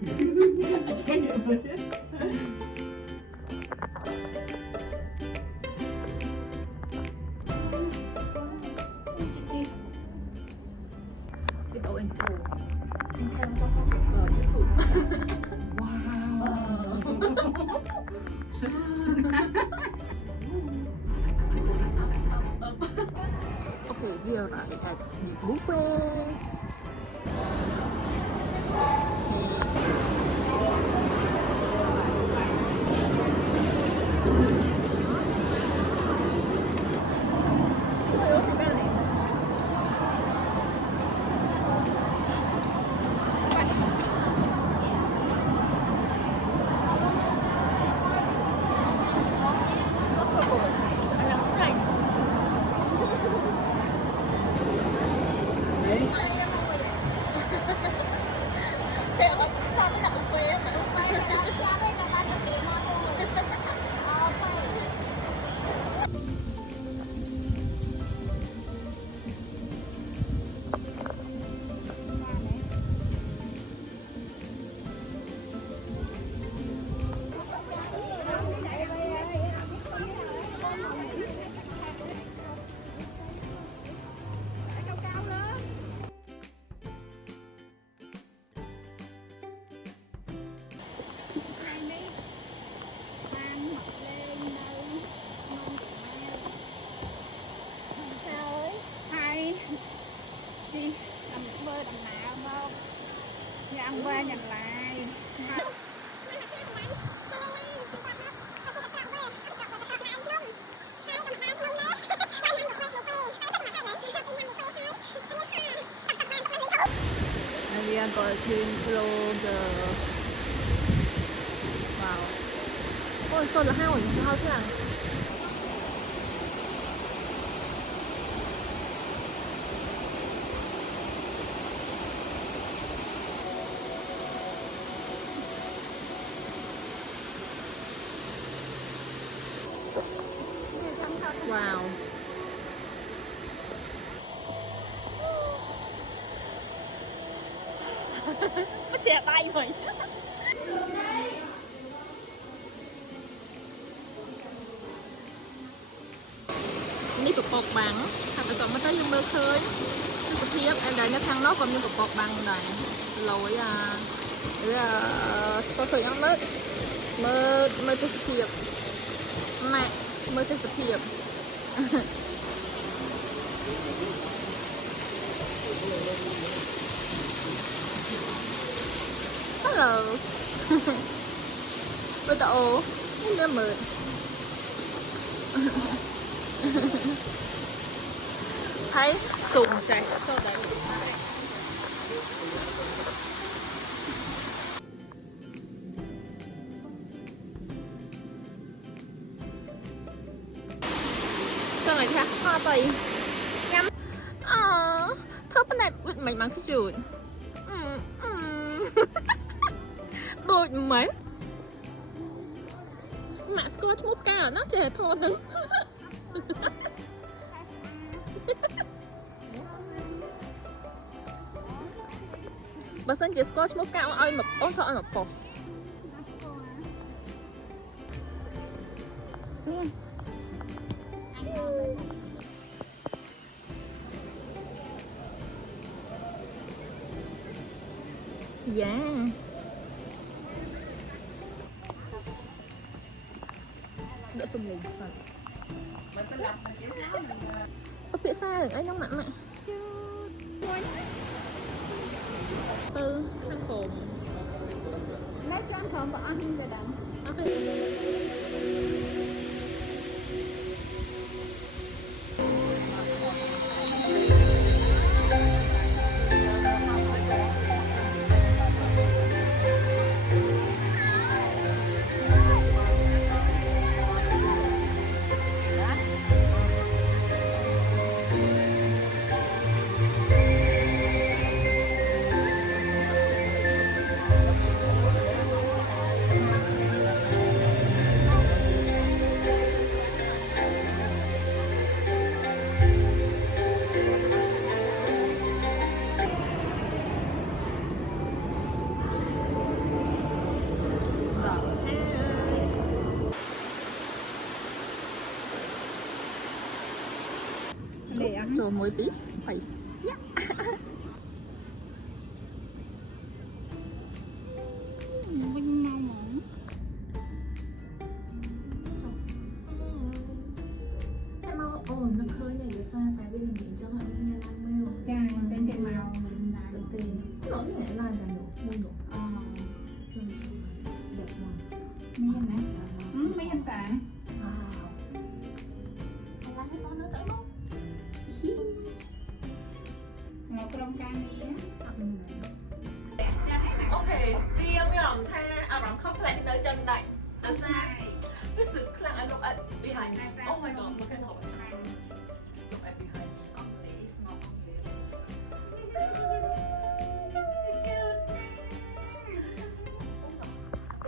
Video intro trong các YouTube. Okay, wir are at buffet. Ăn qua nhận lại. And we are going to the wow. Ôi, tôi là hao thế à? Wow. Nó xe tay mình. Ní bọc bọc bằng, thằng tụi con mới tới dương mơ khơi. Cái thiếp em đợi nó thằng nó còn như bọc bọc bằng này. Lối à. Có thời gian mơ tới thiếp. Mẹ mơ tới thiếp. Hello. Bây giờ ô, nó mượn. Thấy sùng chạy sau đấy. Sao này thế? Hoa tây. Nhắm. Thơ bên này mình mang cái chuột. Đôi mấy. Mẹ Scotch một cả nó trẻ thô đứng. Bà sân chỉ Scotch một cả ơi mà ôn thọ mà phổ. Yeah. Đợi xung lên sẵn. Ở phía xa ở ấy nó mặn mẹ. Từ khăn khổm. Lấy cho ăn thơm và ăn về đắng. để ăn Rồi muối bí phải vinh mau mỏng em mau nó khơi này là sao tại vì là nghĩ cho bạn nghe làm mail chai trên cái màu mình là được tiền nó nhảy là được mua được đẹp mà miên nè mấy anh ta anh lấy cái nữa tới không ngồi trong can đi á ok đi ông lòng tha lòng không lại tới chân này là sao cái sự khăn anh lúc anh bị hành oh my god một cái thổi lúc anh bị hành only is not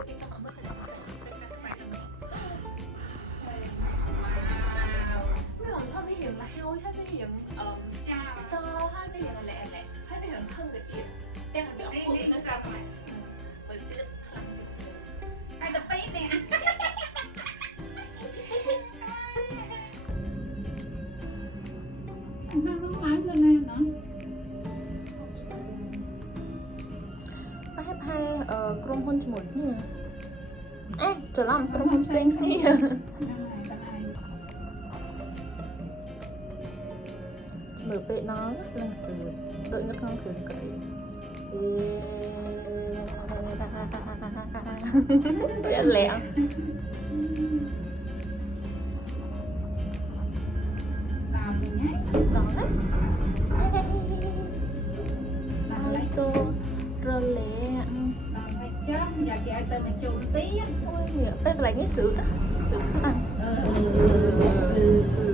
cái cho bạn mất cái cách sai nữa cái lòng thân cái hiện là heo hay cái hiện cho hai cái hiện là lẹ lẹ hai cái hiện thân cái chuyện đang là bị ống nó sao phải với cái thằng ai tập bấy nè nó lắm lên em nữa ប្រហែលក្រុមហ៊ុនជាមួយគ្នាច្រឡំក្រុមហ៊ុនផ្សេងគ្នា đang ngày tầm ai មើលពេលដល់ឡើងស្ទើរដូចនៅក្នុងគ្រឿងកែវាលែង tao mình nhé ដល់ណា tao lấy សូរលែង tao lấy chớp giờ chị ai tới mình chụp tí á អូយពេលកន្លែងនេះស្រួលតាស្រួលខ្លាំង sư